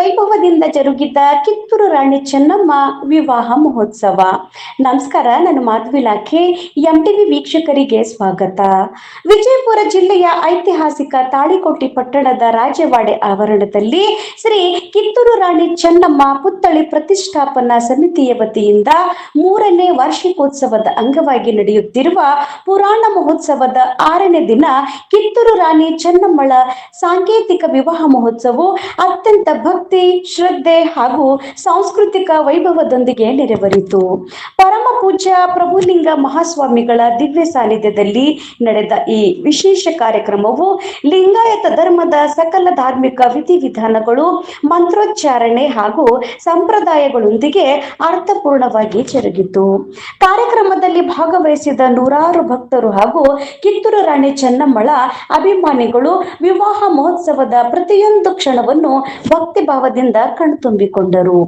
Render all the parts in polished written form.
ವೈಭವದಿಂದ ಜರುಗಿದ ಕಿತ್ತೂರು ರಾಣಿ ಚೆನ್ನಮ್ಮ ವಿವಾಹ ಮಹೋತ್ಸವ. ನಮಸ್ಕಾರ, ನಾನು ಮಾಧವಿಲಾಖೆ. ಎಂಟಿವಿ ವೀಕ್ಷಕರಿಗೆ ಸ್ವಾಗತ. ವಿಜಯಪುರ ಜಿಲ್ಲೆಯ ಐತಿಹಾಸಿಕ ತಾಳಿಕೋಟೆ ಪಟ್ಟಣದ ರಾಜವಾಡೆ ಆವರಣದಲ್ಲಿ ಶ್ರೀ ಕಿತ್ತೂರು ರಾಣಿ ಚೆನ್ನಮ್ಮ ಪುತ್ಥಳಿ ಪ್ರತಿಷ್ಠಾಪನಾ ಸಮಿತಿಯ ವತಿಯಿಂದ 3ನೇ ವಾರ್ಷಿಕೋತ್ಸವದ ಅಂಗವಾಗಿ ನಡೆಯುತ್ತಿರುವ ಪುರಾಣ ಮಹೋತ್ಸವದ 6ನೇ ದಿನ ಕಿತ್ತೂರು ರಾಣಿ ಚೆನ್ನಮ್ಮಳ ಸಾಂಕೇತಿಕ ವಿವಾಹ ಮಹೋತ್ಸವವು ಅತ್ಯಂತ ಭಕ್ತಿ, ಶ್ರದ್ಧೆ ಹಾಗೂ ಸಾಂಸ್ಕೃತಿಕ ವೈಭವದೊಂದಿಗೆ ನೆರವೇರಿತು. ಪರಮ ಪೂಜ್ಯ ಪ್ರಭುಲಿಂಗ ಮಹಾಸ್ವಾಮಿಗಳ ದಿವ್ಯ ಸಾನ್ನಿಧ್ಯದಲ್ಲಿ ನಡೆದ ಈ ವಿಶೇಷ ಕಾರ್ಯಕ್ರಮವು ಲಿಂಗಾಯತ ಧರ್ಮದ ಸಕಲ ಧಾರ್ಮಿಕ ವಿಧಿವಿಧಾನಗಳು, ಮಂತ್ರೋಚ್ಚಾರಣೆ ಹಾಗೂ ಸಂಪ್ರದಾಯಗಳೊಂದಿಗೆ ಅರ್ಥಪೂರ್ಣವಾಗಿ ಜರುಗಿತು. ಕಾರ್ಯಕ್ರಮದಲ್ಲಿ ಭಾಗವಹಿಸಿದ ನೂರಾರು ಭಕ್ತರು ಹಾಗೂ ಕಿತ್ತೂರು ರಾಣಿ ಚೆನ್ನಮ್ಮಳ ಅಭಿಮಾನಿಗಳು ವಿವಾಹ ಮಹೋತ್ಸವದ ಪ್ರತಿಯೊಂದು ಕ್ಷಣವನ್ನು ಭಕ್ತಿ ಭಾವದಿಂದ ಕಣ್ತುಂಬಿಕೊಂಡರು.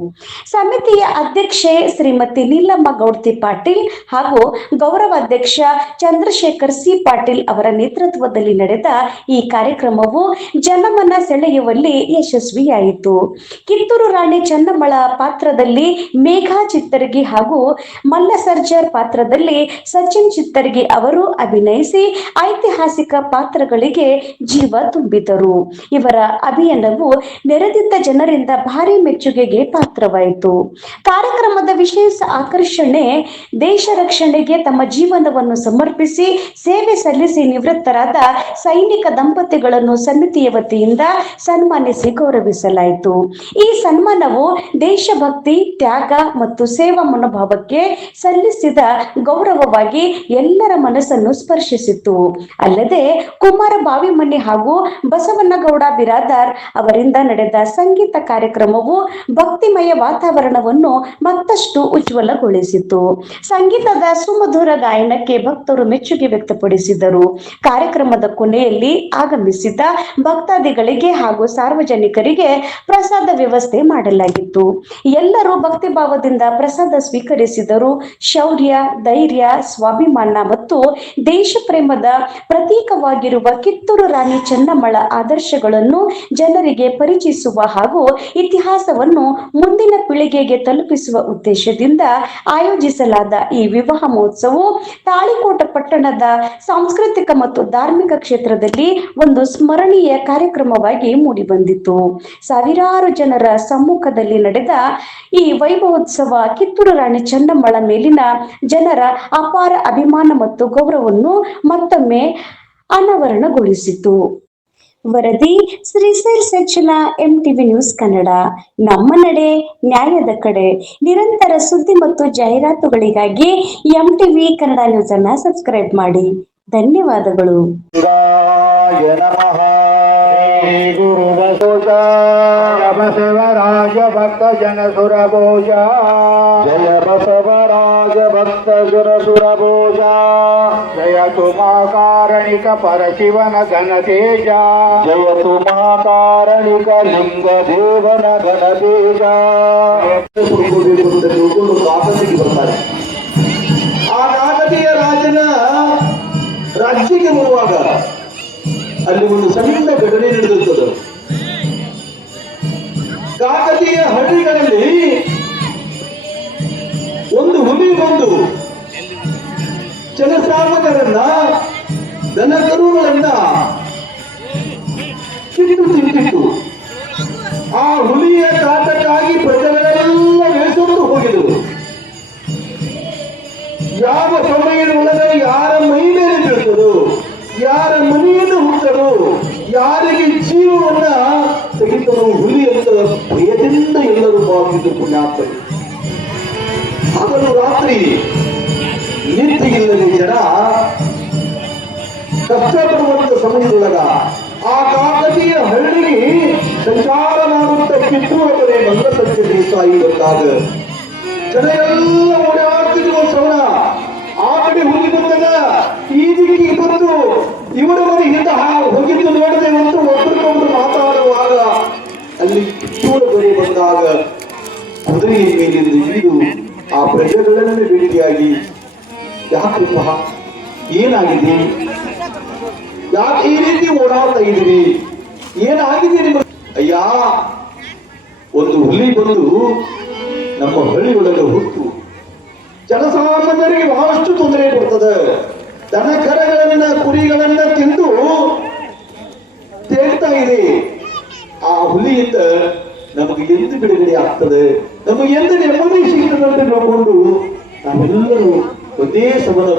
ಸಮಿತಿಯ ಅಧ್ಯಕ್ಷೆ ಶ್ರೀಮತಿ ನೀಲಮ್ಮ ಗೌಡ್ತಿ ಪಾಟೀಲ್ ಹಾಗೂ ಗೌರವಾಧ್ಯಕ್ಷ ಚಂದ್ರಶೇಖರ್ ಸಿ ಪಾಟೀಲ್ ಅವರ ನೇತೃತ್ವದಲ್ಲಿ ನಡೆದ ಈ ಕಾರ್ಯಕ್ರಮವು ಜನಮನ ಸೆಳೆಯುವಲ್ಲಿ ಯಶಸ್ವಿಯಾಯಿತು. ಕಿತ್ತೂರು ರಾಣಿ ಚೆನ್ನಮ್ಮಳ ಪಾತ್ರದಲ್ಲಿ ಮೇಘಾ ಚಿತ್ತರ್ಗಿ ಹಾಗೂ ಮಲ್ಲ ಸರ್ಜರ್ ಪಾತ್ರದಲ್ಲಿ ಸಚಿನ್ ಚಿತ್ತರ್ಗಿ ಅವರು ಅಭಿನಯಿಸಿ ಐತಿಹಾಸಿಕ ಪಾತ್ರಗಳಿಗೆ ಜೀವ ತುಂಬಿದರು. ಇವರ ಅಭಿನಯವು ನೆರೆದಿದ್ದ ಜನರಿಂದ ಭಾರಿ ಮೆಚ್ಚುಗೆಗೆ ಪಾತ್ರವಾಯಿತು. ಕಾರ್ಯಕ್ರಮದ ವಿಶೇಷ ಆಕರ್ಷಣೆ ದೇಶ ರಕ್ಷಣೆಗೆ ತಮ್ಮ ಜೀವನವನ್ನು ಸಮರ್ಪಿಸಿ ಸೇವೆ ಸಲ್ಲಿಸಿ ನಿವೃತ್ತರಾದ ಸೈನಿಕ ದಂಪತಿಗಳನ್ನು ಸಮಿತಿಯ ವತಿಯಿಂದ ಸನ್ಮಾನಿಸಿ ಗೌರವಿಸಲಾಯಿತು. ಈ ಸನ್ಮಾನವು ದೇಶಭಕ್ತಿ, ತ್ಯಾಗ ಮತ್ತು ಸೇವಾ ಮನೋಭಾವಕ್ಕೆ ಸಲ್ಲಿಸಿದ ಗೌರವವಾಗಿ ಎಲ್ಲರ ಮನಸ್ಸನ್ನು ಸ್ಪರ್ಶಿಸಿತು. ಅಲ್ಲದೆ ಕುಮಾರ ಬಾವಿಮನಿ ಹಾಗೂ ಬಸವನಗೌಡ ಬಿರಾದಾರ್ ಅವರಿಂದ ನಡೆದ ಸಂಗೀತ ಕಾರ್ಯಕ್ರಮವು ಭಕ್ತಿಮಯ ವಾತಾವರಣವನ್ನು ಮತ್ತಷ್ಟು ಉಜ್ವಲಗೊಳಿಸಿತು. ಸಂಗೀತದ ಸುಮಧುರ ಗಾಯನಕ್ಕೆ ಭಕ್ತರು ಮೆಚ್ಚುಗೆ ವ್ಯಕ್ತಪಡಿಸಿದರು. ಕಾರ್ಯಕ್ರಮದ ಕೊನೆಯಲ್ಲಿ ಆಗಮಿಸಿದ ಭಕ್ತಾದಿಗಳಿಗೆ ಹಾಗೂ ಸಾರ್ವಜನಿಕರಿಗೆ ಪ್ರಸಾದ ವ್ಯವಸ್ಥೆ ಮಾಡಲಾಗಿತ್ತು. ಎಲ್ಲರೂ ಭಕ್ತಿಭಾವದಿಂದ ಪ್ರಸಾದ ಸ್ವೀಕರಿಸಿದರು. ಶೌರ್ಯ, ಧೈರ್ಯ, ಸ್ವಾಭಿಮಾನ ಮತ್ತು ದೇಶ ಪ್ರೇಮದ ಪ್ರತೀಕವಾಗಿರುವ ಕಿತ್ತೂರು ರಾಣಿ ಚೆನ್ನಮ್ಮಳ ಆದರ್ಶಗಳನ್ನು ಜನರಿಗೆ ಪರಿಚಯಿಸುವ ಹಾಗೂ ಇತಿಹಾಸವನ್ನು ಮುಂದಿನ ಪೀಳಿಗೆಗೆ ತಲುಪಿಸುವ ಉದ್ದೇಶದಿಂದ ಆಯೋಜಿಸಲಾದ ಈ ವಿವಾಹ ಮಹೋತ್ಸವವು ತಾಳಿಕೋಟ ಪಟ್ಟಣದ ಸಾಂಸ್ಕೃತಿಕ ಮತ್ತು ಧಾರ್ಮಿಕ ಕ್ಷೇತ್ರದಲ್ಲಿ ಒಂದು ಸ್ಮರಣೀಯ ಕಾರ್ಯಕ್ರಮವಾಗಿ ಮೂಡಿಬಂದಿತು. ಸಾವಿರಾರು ಜನರ ಸಮ್ಮುಖದಲ್ಲಿ ನಡೆದ ಈ ವೈಭವೋತ್ಸವ ಕಿತ್ತೂರು ರಾಣಿ ಚೆನ್ನಮ್ಮಳ ಮೇಲಿನ ಜನರ ಅಪಾರ ಅಭಿಮಾನ ಮತ್ತು ಗೌರವವನ್ನು ಮತ್ತೊಮ್ಮೆ ಅನಾವರಣಗೊಳಿಸಿತು. ವರದಿ ಶ್ರೀಶೈಲ್ ಸಜ್ಜನ, ಎಂಟಿವಿ ನ್ಯೂಸ್ ಕನ್ನಡ. ನಮ್ಮ ನಡೆ ನ್ಯಾಯದ ಕಡೆ. ನಿರಂತರ ಸುದ್ದಿ ಮತ್ತು ಜಾಹೀರಾತುಗಳಿಗಾಗಿ ಎಂಟಿವಿ ಕನ್ನಡ ನ್ಯೂಸ್ ಅನ್ನು ಸಬ್ಸ್ಕ್ರೈಬ್ ಮಾಡಿ. ಧನ್ಯವಾದಗಳು. ಬಸವರಾಜ ಭಕ್ತ ಜನ ಸುರಭೋಜ, ಜಯ ಬಸವರಾಜ ಭಕ್ತ ಜನ ಸುರಭೋಜ, ಜಯ ತುಮಾಕಾರಣಿಕ ಪರಶಿವನ ಘನತೇಜ, ಜಯ ತುಮಾಕಾರಣಿಕ ಲಿಂಗ ದೇವನ ಘನತೇಜ. ಕಾಕತಿಗೆ ಬರ್ತಾರೆ. ಆ ಕಾಕತಿಯ ರಾಜನ ರಾಜ್ಯಕ್ಕೆ ಬರುವಾಗ ಅಲ್ಲಿ ಒಂದು ಸಣ್ಣ ಘಟನೆ ನಡೆದಿರುತ್ತದೆ. ಕಾಕತಿಯ ಹಳ್ಳಿಗಳಲ್ಲಿ ಒಂದು ಹುಲಿ ಬಂದು ಜನಸಾಮಾನ್ಯರನ್ನ, ದನ ಕರುಗಳನ್ನ ಕಿತ್ತು ತಿಂತಿತ್ತು. ಆ ಹುಲಿಯ ಕಾಟಕ್ಕಾಗಿ ಪ್ರಜೆಗಳೆಲ್ಲ ಬೇಸತ್ತು ಹೋಗಿದರು. ಯಾವ ಸಮಯದೊಳಗೆ ಯಾರ ಮೈ ಮೇಲೆ ಬೀಳ್ತದೋ, ಯಾರ ಮನೆಯನ್ನು ಹುಟ್ಟರು, ಯಾರಿಗೆ ಜೀವವನ್ನ ತೆಗೆದರು ಹುಲಿ ಅಂತ ಭಯದಿಂದ ಎಲ್ಲರೂ ಭಾವಿಸಿದ್ದು ಪುಣ್ಯಾತ್ಮರು. ಹಗಲು ರಾತ್ರಿ ನಿಂತಿಗಿಲ್ಲದೆ ಜನ ಕಷ್ಟಪಡುವಂತ ಸಮಯದೊಳಗ ಆ ಕಾಕತಿಯ ಹಳ್ಳಿಗೆ ಸಂಚಾರ ಮಾಡುತ್ತ ಕಿತ್ತೂರವರೇ ಮಂಗ ಸಂಚೆ ದೇಸಾಯಿ ಬಂದಾಗ ಜನ ಎಲ್ಲ ಓಡಾಡ್ತಿದ್ರು. ಶ್ರವಣ ಆ ಕಡೆ ಹುಲಿ ಬಂದದ, ಈ ದಿಕ್ಕಿಗೆ ಬಂದು ಇವರ ಮನೆ ಹಿಂದ ಹೋಗಿದ್ದು ನೋಡದೆ ಮತ್ತು ಒಬ್ಬರಿಗೊಬ್ಬರು ಮಾತಾಡುವಾಗ ಅಲ್ಲಿ ಕಿತ್ತೂರ ಬರೆ ಬಂದಾಗ ಕುದುರೆಯ ಮೇಲಿಂದ ಇಳಿದು ಆ ಪ್ರಜೆಗಳನ್ನೇ ಭೇಟಿಯಾಗಿ, ಯಾಕಪ್ಪ ಏನಾಗಿದೆ, ಯಾಕೆ ಈ ರೀತಿ ಓಡಾಡ್ತಾ ಇದ್ದೀರಿ, ಏನಾಗಿದೆ ನಿಮ್ಮ? ಅಯ್ಯ, ಒಂದು ಹುಲಿ ಬಂದು ನಮ್ಮ ಹಳ್ಳಿ ಒಳಗೆ ಹುಟ್ಟು ಜನಸಾಮಾನ್ಯರಿಗೆ ಬಹಳಷ್ಟು ತೊಂದರೆ ಕೊಡ್ತದೆ. ದನ ಕರಗಳನ್ನ ಕುರಿಗಳನ್ನ ತಿಂದು ತೇಗ್ತಾ ಇದೆ. ಆ ಹುಲಿಯಿಂದ ನಮಗೆ ಎಂದು ಬಿಡುಗಡೆ ಆಗ್ತದೆ, ನಮಗೆ ಎಂದು ನೆಮ್ಮದಿ ಸಿಗ್ತದೆ ಅಂತ ನೋಡಿಕೊಂಡು ನಾವೆಲ್ಲರೂ ಒಂದೇ ಸಮನ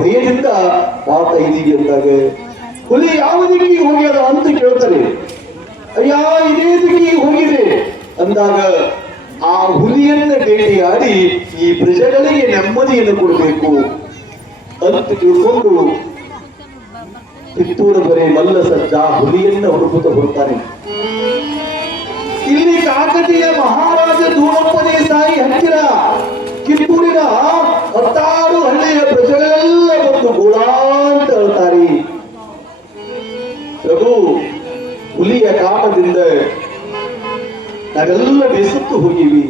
ಭಯದಿಂದ ಮಾಡ್ತಾ ಇದ್ದೀವಿ ಅಂದಾಗ ಹುಲಿ ಯಾವ ದಿಕ್ಕಿಗೆ ಹೋಗ್ಯದ ಅಂತ ಕೇಳ್ತಾರೆ. ಅಯ್ಯ ಇದೇ ದಿಕ್ಕಿಗೆ ಹೋಗಿದೆ ಅಂದಾಗ ಆ ಹುಲಿಯನ್ನ ಭೇಟಿಯಾಡಿ ಈ ಪ್ರಜೆಗಳಿಗೆ ನೆಮ್ಮದಿಯನ್ನು ಕೊಡಬೇಕು ಅಂತ ತಿಳ್ಕೊಂಡು ಕಿತ್ತೂರು ಬರೆ ಮಲ್ಲ ಸಜ್ಜ ಹುಲಿಯನ್ನ ಹುಡುಕುತ್ತಾ ಬರ್ತಾನೆ. ಇಲ್ಲಿ ಕಾಕತೀಯ ಮಹಾರಾಜ ಧೂಳಪ್ಪ ದೇಸಾಯಿ ಹತ್ತಿರ ಕಿತ್ತೂರಿನ 16 ಹಳ್ಳಿಯ ಪ್ರಜೆಗಳೆಲ್ಲ ಬಂದು ಗೋಳ ಅಂತ ಹೇಳ್ತಾರೆ. ಪ್ರಭು, ಹುಲಿಯ ಕಾಟದಿಂದ ನಾವೆಲ್ಲ ಬೇಸತ್ತು ಹೋಗಿವಿ.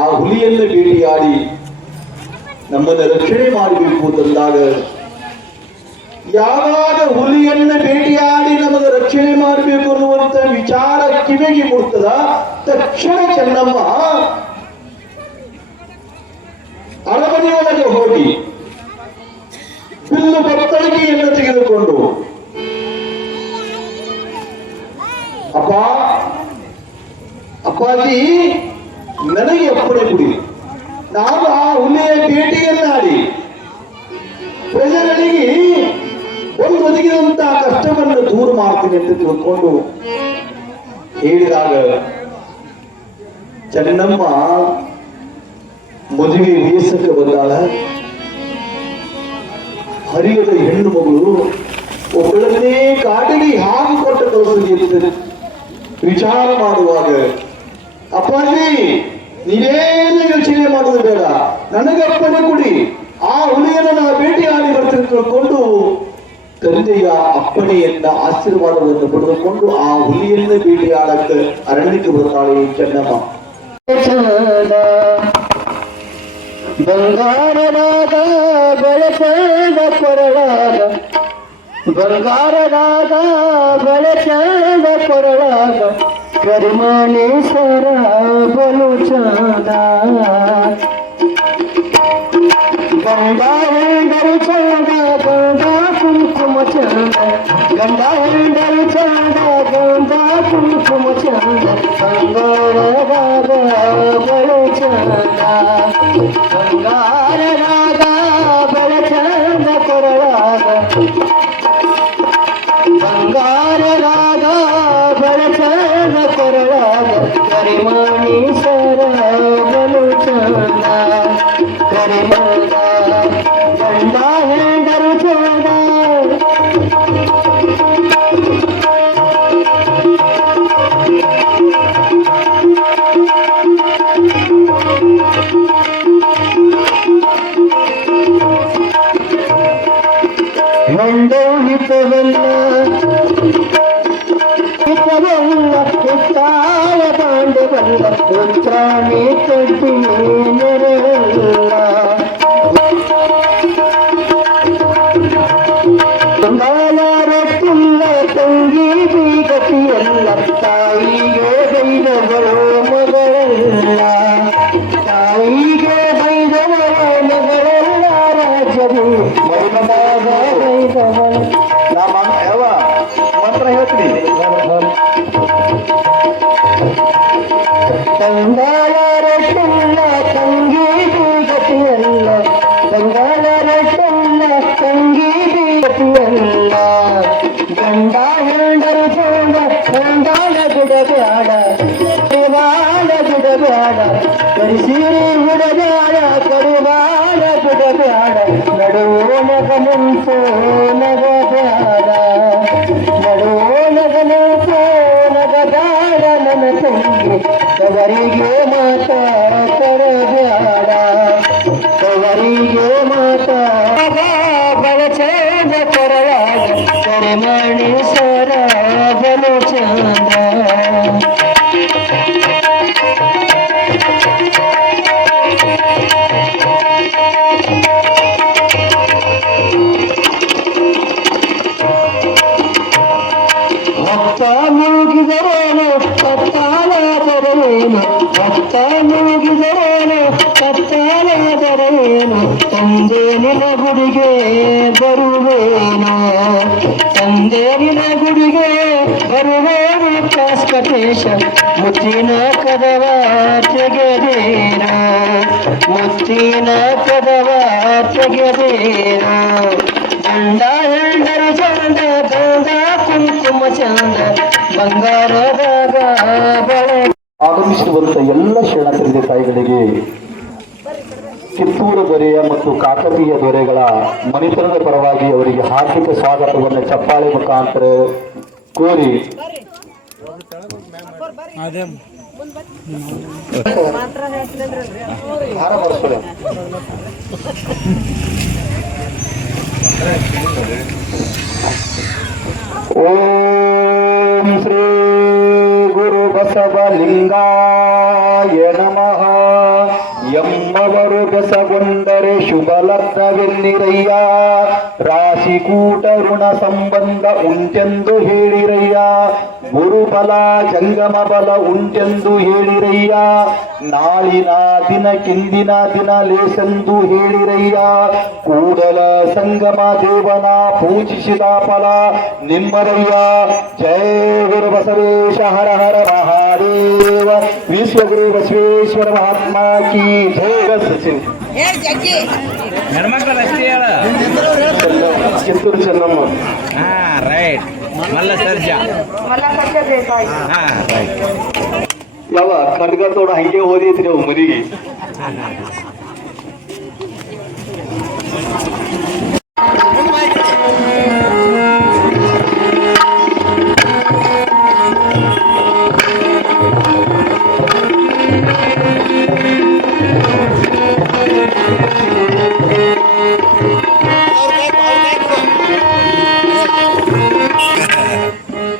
ಆ ಹುಲಿಯನ್ನ ಭೇಟಿಯಾಡಿ ನಮ್ಮನ್ನು ರಕ್ಷಣೆ ಮಾಡಬೇಕು ಅಂತಂದಾಗ ಯಾವಾಗ ಹುಲಿಯನ್ನ ಭೇಟಿಯಾಡಿ ನಮಗೆ ರಕ್ಷಣೆ ಮಾಡಬೇಕು ಅನ್ನುವಂತ ವಿಚಾರ ಕಿವಿಗೆ ಮುಟ್ತದ ತಕ್ಷಣ ಚೆನ್ನಮ್ಮ ಅರಮನೆಯೊಳಗೆ ಹೋಗಿ ಬಿಲ್ಲು ಬತ್ತಳಿಗೆಯನ್ನು ತೆಗೆದುಕೊಂಡು, ಅಪ್ಪಾಜಿ ನನಗೆ ಅಪ್ಪಣೆ ಕೊಡಿ, ನಾನು ಆ ಹುಲಿಯ ಭೇಟಿಯನ್ನಾಡಿ ಪ್ರಜೆಗಳಿಗೆ ಒಂದು ಒದಗಿದಂತಹ ಕಷ್ಟವನ್ನು ದೂರ ಮಾಡ್ತೀನಿ ಅಂತ ತಿಳ್ಕೊಂಡು ಹೇಳಿದಾಗ ಚೆನ್ನಮ್ಮ ಮದುವೆ ವಯಸ್ಸಕ್ಕೆ ಬಂದಾಳ. ಹರಿಯದ ಹೆಣ್ಣು ಮಗಳು ಒಬ್ಬಳನ್ನೇ ಕಾಡಿಗೆ ಹಾಗೆ ಕೊಟ್ಟು ಕಳಿಸಲಿ ವಿಚಾರ ಮಾಡುವಾಗ, ಅಪ್ಪಾಜಿ ನೀವೇನು ಯೋಚನೆ ಮಾಡೋದು ಬೇಡ, ನನಗೆ ಅಪ್ಪಣೆ ಕೊಡಿ, ಆ ಹುಲಿಯನ್ನು ನಾ ಭೇಟಿಯಾಡಿ ಬರ್ತೀನಿ ತಿಳ್ಕೊಂಡು ತಂದೆಯ ಅಪ್ಪಣೆಯನ್ನ ಆಶೀರ್ವಾದವನ್ನು ಪಡೆದುಕೊಂಡು ಆ ಹುಲಿಯನ್ನ ಭೇಟಿಯಾಡಕ್ಕೆ ಅರಣ್ಯಕ್ಕೆ ಬರ್ತಾಳೆ ಚೆನ್ನಮ್ಮ. ಬಂಗಾರನಾದ ಬೆಳಚದ ಕೊರಳಾದ, ಬಂಗಾರನಾದ ಬೆಳಚದ ಕೊರಳಾದ ಕರಿಮಣೇಶ್ವರ ಬಲು ಚಂದ. ಗಂಡ ಹೆಂಡರು ಚಂದ, ಗಂಡ ಕುಂಕುಮ ಚಂದ, ಗಂಡ ಹೆಂಡರು ಚಂದ, ಗಂಡ ಕುಂಕುಮ ಚಂದ, ಬಂಗಾರನಾದ ಬಲು ಚಂದ. ಬಂಗಾರನಾದ ಬೆಳಚಂದ ಕೊರಳಾದ, ಬಂಗಾರನಾದ ಬೆಳಚಂದ ಕೊರಳಾದ ಕರಿಮಣೀಶ್ವರ ಬಲು ಚಂದ. ಕರಿಮಂದ ಗಂಡ ಹೆಂಡರು ಚಂದ. ಮಂಡೋ ಹಿತವಲ್ಲ ಹಿತವಲ್ಲ ಹಿತಾಯ ಬಾಂಡವಲ್ಲ ಉತ್ರಾಣಿ ತಟ್ಟಿ ನೆರವಲ್ಲ. ಬಾಲಾರತ್ತಿಲ್ಲ ತಂಗಿ ಬೀಗತಿಯಲ್ಲ, ತಾಯಿಗೆ ಬೈದವರು ಮಗಳಲ್ಲ, ತಾಯಿಗೆ ಬೈದವರ ಮಗಳಲ್ಲ, ರಾಜ್ಯವು ಮೈನದಾಗ ಬೈದವಳ. ನಮ್ಮ ಯಾವ ಮಂತ್ರ ಹೇಳ್ತೀನಿ. ತಂಗಾಳರಟ್ಟಿಲ್ಲ ತಂಗಿ ಬೀಗತಿಯಲ್ಲ, ತಂಗಾಳರಟ್ಟಿಲ್ಲ ತಂಗಿ ಬೀಗತಿಯಲ್ಲ. ಗಂಡ ಹೆಂಡರು ಚಂದ, ಗಂಡಾಳ ಬಿಡಬೇಡ, ಕರಿವಾಳ ಬಿಡಬೇಡ, ಕರಿಸೀರೆ ಬಿಡಬೇಡ, ಕರಿವಾಳ ಬಿಡಬೇಡ, ನಡುವ ನಗ ನಿಂತು ನಗಬೇಡ, ನಡುವ ನಗ ನಿಂತು ನಗಬೇಡ ನನ್ನ ತಂಗಿ. ಕವರಿಗೆ ಮಾತ ತರಬೇಡ, ಕವರಿಗೆ ಮಾತ ಬಳಚಂದ ಕೊರಳಾದ ಕರಿಮಣೇಶ್ವರ ಬಲು ಚಂದ. ಭಕ್ತ ಮುಗಿದರೇನು ಕತ್ತಾಲಾದರೆ ಗುಡಿಗೆ ಬರುವೇನು, ಸಂದೇವಿನ ಗುಡಿಗೆ ಬರುವೇನು ಕಾಸ್ಕಟೇಶ, ಮುತ್ತಿನ ಕದವ ತೆಗೆದೇನು, ಮುತ್ತಿನ ಕದವ ತೆಗೆದೇನು. ಗಂಡ ಹೆಂಡರು ಚಂದ, ಗಂಧ ಕುಂಕುಮ ಚಂದ, ಬಂಗಾರದಾಗ ಬಳೆ. ಆಗಮಿಸಿರುವಂತ ಎಲ್ಲ ಶರಣಾರ್ಥಿ ತಾಯಿಗಳಿಗೆ ಕಿತ್ತೂರು ದೊರೆಯ ಮತ್ತು ಕಾಕತೀಯ ದೊರೆಗಳ ಮನೆತನದ ಪರವಾಗಿ ಅವರಿಗೆ ಹಾರ್ದಿಕ ಸ್ವಾಗತವನ್ನು ಚಪ್ಪಾಳೆ ಮುಖಾಂತರ ಕೋರಿ ಭಾರ ಮಾಡಿಸ್ತಾರೆ. ಓಂ ಶ್ರೀ ಗುರು ಬಸವಲಿಂಗಾಯ ನಮಃ. ಎಮ್ಮವರು ಬೆಸಗೊಂಡರೆ ಶುಭ ಲಗ್ನವೆನ್ನಿರಯ್ಯ, ರಾಶಿಕೂಟ ಋಣ ಸಂಬಂಧ ಉಂಟೆಂದು ಹೇಳಿರಯ್ಯ, ಗುರುಬಲ ಜಂಗಮ ಬಲ ಉಂಟೆಂದು ಹೇಳಿರಯ್ಯ, ನಾಳಿನ ದಿನಕ್ಕಿಂದಿನ ದಿನ ಲೇಸೆಂದು ಹೇಳಿರಯ್ಯ, ಕೂಡಲ ಸಂಗಮ ದೇವನ ಪೂಜಿಸಿದ ಫಲ ನಿಮ್ಮರಯ್ಯ. ಜಯ ಗುರು ಬಸವೇಶ ಹರ ಹರ ಮಹಾದೇವ. ವಿಶ್ವಗುರು ಬಸವೇಶ್ವರ ಮಹಾತ್ಮ ಕಿ ಜಯ. ಸಚಿನ್ ಹೆಣ್ಮಕ್ಳು ಅಷ್ಟೇ ಹೇಳ. ಕಿತ್ತೂರು ಚೆನ್ನಮ್ಮ. ಹಾ ರೈಟ್. ಮಲ್ಲ ಸರ್ಜಾ. ಹಾ ರೈಟ್. ಯಾವ ಖಡ್ಗ ತೋಡ ಹಂಗೆ ಓದಿದ್ರಿ ಅವು ಮರಿಗೆ.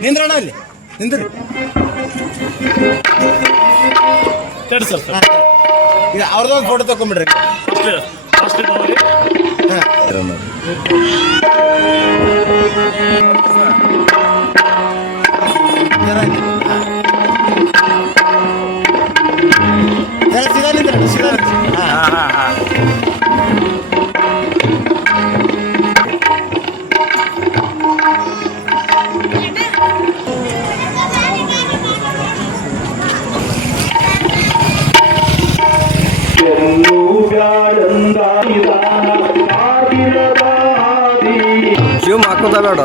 ನಿಂದ್ರಣ ಅಲ್ಲಿ ನಿಂದ್ರಿ. ಸರ್ ಈಗ ಅವ್ರದ್ದೊಂದು ಫೋಟೋ ತಗೊಂಡ್ಬಿಡ್ರಿ. ಸೀದಾ ನಿಂದ್ರಿ, ಸೀದಾ ನಿಂದ್ರಿ. ಶಿವ ಹಾಕೋದ ಬೇಡ.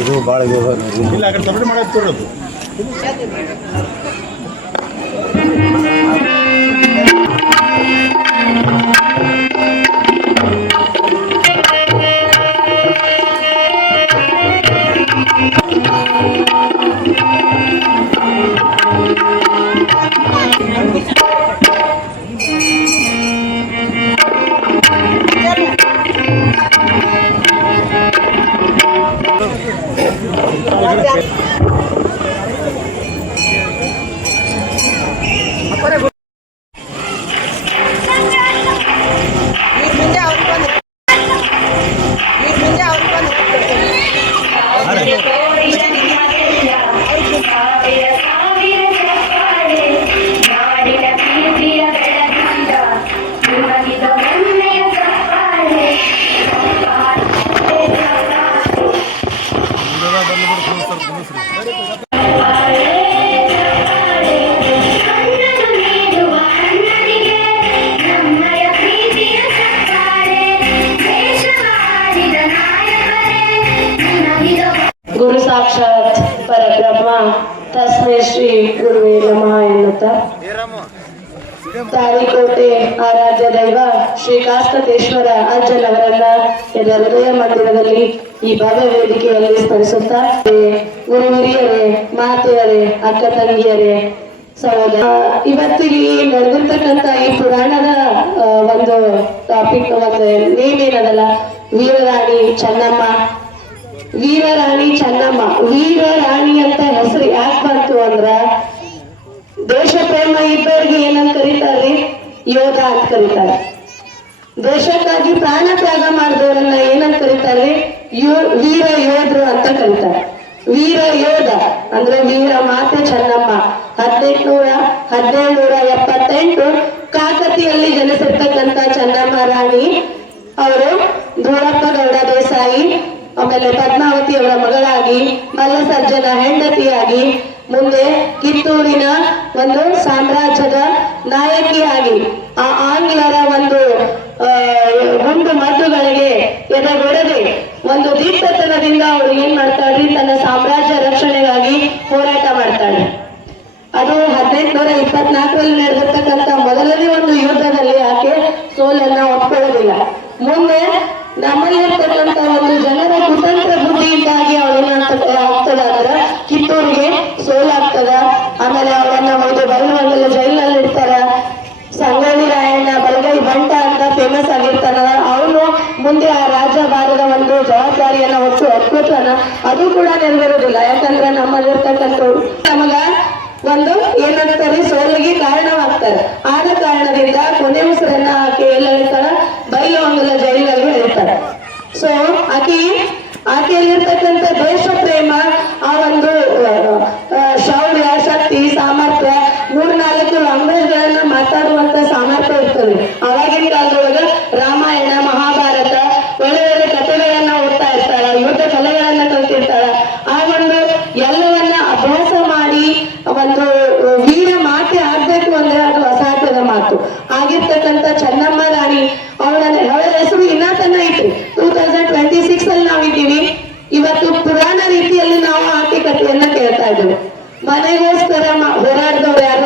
ಇದು ಭಾಳ ಇಲ್ಲ, ಆ ಕಡೆ ಸಬ್ಮಿಟ್ ಮಾಡಕ್ಕೆ ಗುರು ಸಾಕ್ಷಾತ್ ಪರಬ್ರಹ್ಮ ತಸ್ಮೈ ಶ್ರೀ ಗುರುವೇ ನಮಃ ಎನ್ನುತ್ತಾ ತಾಳಿಕೋಟೆ ಆರಾಧ್ಯ ದೈವ ಶ್ರೀ ಕಾಸ್ತೇಶ್ವರ ಅಜ್ಜನವರನ್ನ ಎಲ್ಲ ಹೃದಯ ಮಂದಿರದಲ್ಲಿ ಈ ಭವ್ಯ ವೇದಿಕೆಯಲ್ಲಿ ಸ್ಮರಿಸುತ್ತಾ ಗುರು ಹಿರಿಯರೇ, ಮಾತೆಯರೇ, ಅಕ್ಕ ತಂಗಿಯರೇ, ಸಹೋದರ, ಇವತ್ತಿಗೆ ನಡೆದಿರ್ತಕ್ಕಂಥ ಈ ಪುರಾಣದ ಒಂದು ಟಾಪಿಕ್, ಒಂದು ನೇಮ್ ಏನದಲ್ಲ, ವೀರರಾಣಿ ಚೆನ್ನಮ್ಮ. ವೀರರಾಣಿ ಚೆನ್ನಮ್ಮ, ವೀರರಾಣಿ ಅಂತ ಹೆಸರು ಯಾಕೆ ಬಂತು ಅಂದ್ರ ದೇಶ ಪ್ರೇಮ ಪ್ರೇಮ ಇಬ್ಬರಿಗೆ ಏನಂತ ಕರೀತಾರ್ರಿ? ಯೋಧ ಅಂತ ಕರೀತಾರೆ. ದೇಶಕ್ಕಾಗಿ ಪ್ರಾಣ ತ್ಯಾಗ ಮಾಡಿದವರನ್ನ ಏನಂತ ಕರೀತಾರೆ? ವೀರ ಯೋಧರು ಅಂತ ಕರೀತಾರೆ. ವೀರ ಯೋಧ ಅಂದ್ರೆ ವೀರ ಮಾತೆ ಚೆನ್ನಮ್ಮ 1778 ಕಾಕತಿಯಲ್ಲಿ ಜನಿಸಿರ್ತಕ್ಕಂಥ ಚೆನ್ನಮ್ಮ ರಾಣಿ ಅವರು ಧೂಳಪ್ಪ ಗೌಡ ದೇಸಾಯಿ ಆಮೇಲೆ ಪದ್ಮಾವತಿ ಅವರ ಮಗಳಾಗಿ ಮಲ್ಲಸರ್ಜನ ಹೆಂಡತಿಯಾಗಿ ಮುಂದೆ ಕಿತ್ತೂರಿನ ಒಂದು ಸಾಮ್ರಾಜ್ಯದ ನಾಯಕಿಯಾಗಿ ಆ ಆಂಗ್ಲರ ಒಂದು ಗುಂಡು ಮದ್ದುಗಳಿಗೆ ಎದೆಗೊಡದೆ ಒಂದು ದೀಪ್ತತನದಿಂದ ಅವರು ಏನ್ ಮಾಡ್ತಾಳ್ರಿ? ತನ್ನ ಸಾಮ್ರಾಜ್ಯ ರಕ್ಷಣೆಗಾಗಿ ಹೋರಾಟ ಮಾಡ್ತಾಳೆ. ಅದು 1824ರಲ್ಲಿ ನಡೆದಿರ್ತಕ್ಕಂಥ ಮೊದಲನೇ ಒಂದು ಯುದ್ಧದಲ್ಲಿ ಆಕೆ ಸೋಲನ್ನ ಒಪ್ಕೊಳ್ಳೋದಿಲ್ಲ. ಮುಂದೆ ನಮ್ಮಲ್ಲಿರ್ತಕ್ಕಂಥ ಒಂದು ಜನರ ಕುತಂತ್ರ ಬುದ್ಧಿಯಿಂದಾಗಿ ಆಗ್ತದಾದ್ರೆ ಕಿತ್ತೂರಿಗೆ ಸೋಲಾಗ್ತದ. ಆಮೇಲೆ ಅವರನ್ನ ಒಂದು ಬೈಲುವಂಗಲ ಜೈಲಿನಲ್ಲಿ ಇರ್ತಾರ. ಸಂಗೊಳ್ಳಿ ರಾಯಣ್ಣ ಬಲಗೈ ಬಂಟ ಅಂತ ಫೇಮಸ್ ಆಗಿರ್ತಾನ. ಅವನು ಮುಂದೆ ಆ ರಾಜ್ಯಭಾರದ ಒಂದು ಜವಾಬ್ದಾರಿಯನ್ನ ಒಪ್ಕೋತಾನ. ಅದು ಕೂಡ ನೆರವೇರೋದಿಲ್ಲ. ಯಾಕಂದ್ರೆ ನಮ್ಮಲ್ಲಿರ್ತಕ್ಕಂಥವ್ರು ನಮಗ ಒಂದು ಏನಂತಾರೆ ಸೋಲಿಗೆ ಕಾರಣವಾಗ್ತಾರೆ. ಆದ ಕಾರಣದಿಂದ ಕೊನೆ ಉಸಿರನ್ನ ಆಕೆ ಎಲ್ಲ ಹೇಳ್ತಾರ? ಬೈಲುವಂಗಲ ಜೈಲಿನಲ್ಲಿ ಹೇಳ್ತಾರೆ. ಸೊ ಆಕೆಯಲ್ಲಿರ್ತಕ್ಕಂಥ ದೇಶ ಪ್ರೇಮ, ಆ ಒಂದು ಶೌರ್ಯ, ಶಕ್ತಿ, ಸಾಮರ್ಥ್ಯ, 3-4 ಲ್ಯಾಂಗ್ವೇಜ್ಗಳನ್ನ ಮಾತಾಡುವಂತ ಸಾಮರ್ಥ್ಯ ಇರ್ತದೆ. ಅವಾಗಿನ ಕಾಲದೊಳಗ ರಾಮಾಯಣ, ಮಹಾಭಾರತ ಒಳ್ಳೆ ಒಳ್ಳೆ ಕಥೆಗಳನ್ನ ಓದ್ತಾ ಇರ್ತಾಳ, ಯುದ್ಧ ಕಲೆಗಳನ್ನ ಕಲ್ತಿರ್ತಾಳ. ಆ ಒಂದು ಎಲ್ಲವನ್ನ ಅಭ್ಯಾಸ ಮಾಡಿ ಒಂದು ವೀರ ಮಾತೆ ಆಗ್ಬೇಕು ಅಂದ್ರೆ ಅದು ಅಸಾಧ್ಯದ ಮಾತು. ಆಗಿರ್ತಕ್ಕಂಥ ಚೆನ್ನಮ್ಮ ರಾಣಿ ಅವಳ ಹೆಸರು ಇನ್ನ ತನ್ನ ಐತ್ರಿ. 2026 ಅಲ್ಲಿ ನಾವಿದ್ದೀವಿ. ಇವತ್ತು ಪುರಾಣ ರೀತಿಯಲ್ಲಿ ನಾವು ಆಕೆ ಕಥೆಯನ್ನ ಕೇಳ್ತಾ ಇದ್ದೀವಿ. ಮನೆಗೋಸ್ಕರ ಹೋರಾಡಿದವ್ರು ಯಾರ?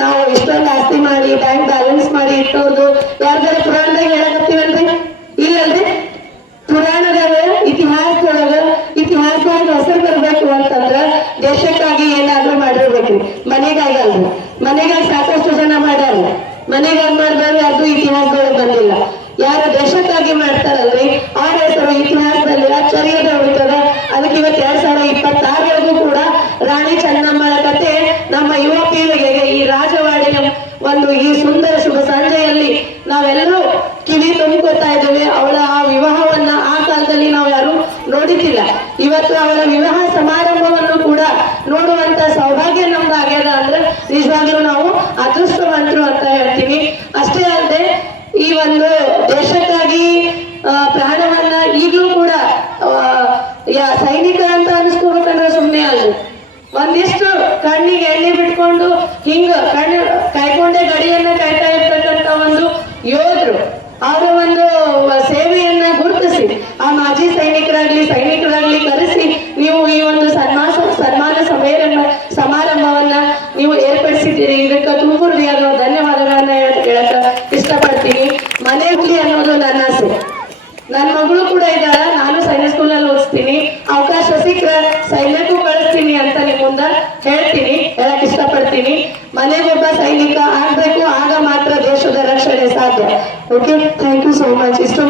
ನಾವು ಇಷ್ಟೊಂದು ಆಸ್ತಿ ಮಾಡಿ ಬ್ಯಾಂಕ್ ಬ್ಯಾಲೆನ್ಸ್ ಮಾಡಿ ಇಟ್ಟೋದು ಯಾರ್ದಾರ ಪುರಾಣದಾಗ ಹೇಳಕತ್ತೀವಲ್ರಿ? ಇಲ್ಲಲ್ರಿ. ಪುರಾಣದಾಗ ಇತಿಹಾಸದಾಗ ಹೆಸರು ಬರ್ಬೇಕು ಅಂತಂದ್ರ ದೇಶಕ್ಕಾಗಿ ಏನಾದ್ರೂ ಮಾಡಿರ್ಬೇಕ್ರಿ. ಮನೆಗಾಗಲ್ರಿ. ಮನೆಗಾಗಿ ಸಾಕಷ್ಟು ಜನ ಮಾಡ್ಯಾರ. ಮನೆಗಾಗಿ ಮಾಡಿದವ್ರು ಯಾರ್ದು ಇತಿಹಾಸದೊಳಗೆ ಬಂದಿಲ್ಲ. ಯಾರು ದೇಶಕ್ಕಾಗಿ ಮಾಡ್ತಾರಲ್ರಿ ಆ ಹೆಸರು ಇತಿಹಾಸದಲ್ಲಿ ಅಚ್ಚರಿಯದ ಉಳಿತದ. ಅದಕ್ಕೆ ಇವತ್ತು 2026 ಕೂಡ ರಾಣಿ ಚೆನ್ನಮ್ಮಳ ಕತೆ ನಮ್ಮ ಯುವ ಪೀಳಿಗೆಗೆ ಈ ರಾಜವಾಡಿನ ಒಂದು ಈ ಸುಂದರ ಶುಭ ಸಂಜೆಯಲ್ಲಿ ನಾವೆಲ್ಲರೂ ಕಿವಿ ತುಂಬ್ಕೊತಾ ಇದ್ದೇವೆ. ಅವಳ ಆ ವಿವಾಹವನ್ನ ಆ ಕಾಲದಲ್ಲಿ ನಾವು ಯಾರು ನೋಡಿದ್ದಿಲ್ಲ. ಇವತ್ತು ಅವಳ ವಿವಾಹ ಸಮಾರಂಭವನ್ನು ಕೂಡ ನೋಡುವಂತ ಸೌಭಾಗ್ಯ ನಮ್ದು ಆಗ್ಯದ ಅಂದ್ರೆ ನಿಜವಾಗ್ಲೂ ನಾವು ಅದೃಷ್ಟವಂತರು ಅಂತ ಹೇಳ್ತೀವಿ. ಅಷ್ಟೇ ಅಲ್ಲದೆ ಈ ಒಂದು ದೇಶಕ್ಕಾಗಿ ಪ್ರಾಣವನ್ನ ಈಗಲೂ ಕೂಡ ಸೈನಿಕರಂತ ಅನಿಸ್ಕೋಬೇಕಂದ್ರೆ ಸುಮ್ಮನೆ ಅಲ್ಲ. ಒಂದಿಷ್ಟು ಕಣ್ಣಿಗೆ ಎಣ್ಣೆ ಬಿಟ್ಕೊಂಡು ಹಿಂಗ ಕಣ್ಣು ಕಾಯ್ಕೊಂಡೆ ಗಡಿಯನ್ನ ಕಾಯ್ತಾ ಇರ್ತಕ್ಕಂಥ ಒಂದು ಯೋಧರು ಅವರ ಒಂದು ಸೇವೆಯನ್ನ ಗುರುತಿಸಿ ಆ ಮಾಜಿ ಸೈನಿಕರಾಗ್ಲಿ ಕರೆಸಿ ನೀವು ಈ ಒಂದು ಸನ್ಮಾನ ಸಮಾರಂಭವನ್ನ ನೀವು ಏರ್ಪಡಿಸಿದ್ದೀರಿ. ಇದಕ್ಕೆ ತುಂಬ ಹೃದಯದ ಧನ್ಯವಾದಗಳನ್ನ ಹೇಳಕ್ ಇಷ್ಟಪಡ್ತೀನಿ. ಮನೆ ಹುಲಿ ಅನ್ನೋದು ನನ್ನ ಆಸೆ. ನನ್ನ ಮಗಳು ಕೂಡ ಇದ್ದಾಳ. ನಾನು ಸೈನ್ಯ ಸ್ಕೂಲ್ ನಲ್ಲಿ ಓದಿಸ್ತೀನಿ. ಅವಕಾಶ ಸಿಕ್ಕರೆ ಸೈನ್ಯಕ್ಕೂ ಕಳಿಸ್ತೀನಿ ಅಂತ ನಿಮ್ ಮುಂದೆ ಹೇಳಕ್ ಇಷ್ಟಪಡ್ತೀನಿ. ಮನೆಗೊಬ್ಬ ಸೈನಿಕ ಆಗ್ಬೇಕು. ಆಗ ಮಾತ್ರ ದೇಶದ ರಕ್ಷಣೆ ಸಾಧ್ಯ. Okay, thank you so much. ಇಷ್ಟು